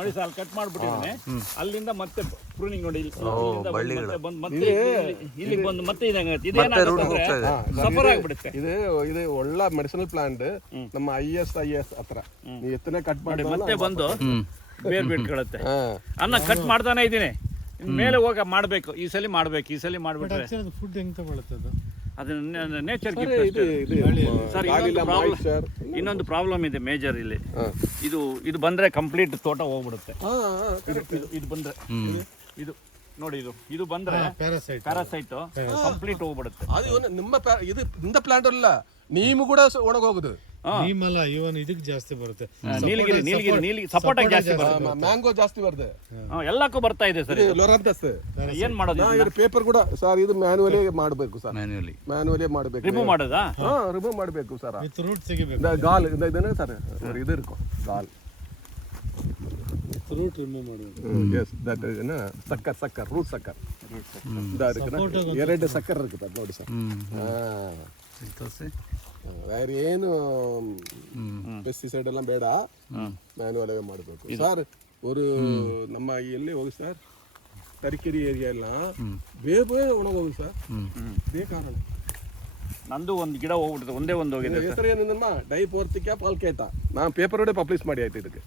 ನೋಡಿ ಸರ್ ಅಲ್ಲಿ ಕಟ್ ಮಾಡ್ಬಿಟ್ಟಿದ್ದೀನಿ. ಅಲ್ಲಿಂದ ಮತ್ತೆ ಪ್ರೂನಿಂಗ್ ನೋಡಿ ಇಲ್ಲಿಗೆ ಬಂದು ಮತ್ತೆ ಇದೇನಾಗುತ್ತೆ ಸಫರ್ ಆಗ್ಬಿಡುತ್ತೆ. ಇದು ಒಳ್ಳೆ ಮೆಡಿಸಿನಲ್ ಪ್ಲಾಂಟ್ ನಮ್ಮ IS ಹತ್ರ ನೀವು ಎತ್ತನೆ ಕಟ್ ಮಾಡಿ ಮತ್ತೆ ಬಂದು ಬೇರೆ ಬಿಟ್ಕೊಳತ್ತೆ. ಅನ್ನ ಕಟ್ ಮಾಡ್ತಾನೆ ಇದ್ದೀನಿ, ಮೇಲೆ ಹೋಗ ಮಾಡ್ಬೇಕು. ಈ ಸಲ ಮಾಡ್ಬಿಟ್ರೆ ಫುಡ್ ಹೆಂಗ್ ತಗೊಳುತ್ತೆ ಅದನ್ನ ನೇಚರ್ ಸರ್. ಇನ್ನೊಂದು ಪ್ರಾಬ್ಲಮ್ ಇದೆ ಮೇಜರ್ ಇಲ್ಲಿ. ಇದು ಬಂದ್ರೆ ಕಂಪ್ಲೀಟ್ ತೋಟ ಹೋಗ್ಬಿಡುತ್ತೆ. ಇದು ಬಂದ್ರೆ ಇದು ನೋಡಿ, ಇದು ಬಂದ್ರೆ ಪ್ಯಾರಾಸೈಟ್ ಕಂಪ್ಲೀಟ್ ಹೋಗ್ಬಿಡುತ್ತೆ. ಅದು ನಿಮ್ಮ ಪ್ಲಾಂಟ್ ಅಲ್ಲ, ನೀವು ಕೂಡ ಒಣಗೋಗುದು. ನೀಮಲ್ಲ ಇವನ್ ಇದಕ್ಕೆ ಜಾಸ್ತಿ ಬರುತ್ತೆ. ನೀಲಗಿರಿ ಸಪೋಟ ಜಾಸ್ತಿ ಬರುತ್ತೆ, ಮ್ಯಾಂಗೋ ಜಾಸ್ತಿ ಬರುತ್ತೆ, ಎಲ್ಲಕ್ಕೂ ಬರ್ತಾ ಇದೆ ಸರ್. ಲೊರಾಂಥಸ್ ಏನ್ ಮಾಡೋದು? ಪೇಪರ್ ಕೂಡ ಸರ್ ಇದು ಮ್ಯಾನ್ಯುವಲಿ ಮಾಡಬೇಕು ಸರ್, ಮ್ಯಾನ್ಯುವಲಿ ಮಾಡಬೇಕು. ರಿಮೂವ್ ಮಾಡೋದಾ? ರಿಮೂವ್ ಮಾಡಬೇಕು ಸರ್. ರೂಟ್ ತೆಗಿಬೇಕು. ಗಾಲ್ ಇದನ್ನ ಸರ್ ಇದು ಇರ್ಕೊ ಗಾಲ್ ರೂಟ್ ರಿಮೂವ್ ಮಾಡಬೇಕು. Yes that is sucker root sucker. ಎರಡು ಸಕ್ಕರ್ ಇರುತ್ತೆ ನೋಡಿ ಸರ್. ಬೇರೆ ಏನು ಪೆಸ್ಟಿಸೈಡ್ ಎಲ್ಲ ಬೇಡ, ಮ್ಯಾನ್ಯುವಲ್ ಆಗಿ ಮಾಡಬೇಕು ಸರ್. ஒரு ನಮ್ಮ ಎಲ್ಲಿ ಹೋಗಿ ಸರ್ ತರೀಕೆರೆ ಏರಿಯಾ ಎಲ್ಲ ಬೇಗ ಒಣಗೋಗಿ ಸರ್. ಇದೇ ಕಾರಣ. ನಂದು ಒಂದು ಗಿಡ ಹೋಗ್ಬಿಟ್ಟಿದೆ, ಒಂದೇ ಒಂದು ಹೋಗಿದೆ. ಹೆಸರು ಏನಂದಮ್ಮ ಡೈಪೋರ್ತಿಕಾ ಪಾಲ್ಕೇಟ. ನಾನು ಪೇಪರ್ ಒಡೆ ಪಬ್ಲಿಷ್ ಮಾಡಿ ಆಯ್ತು ಇದಕ್ಕೆ.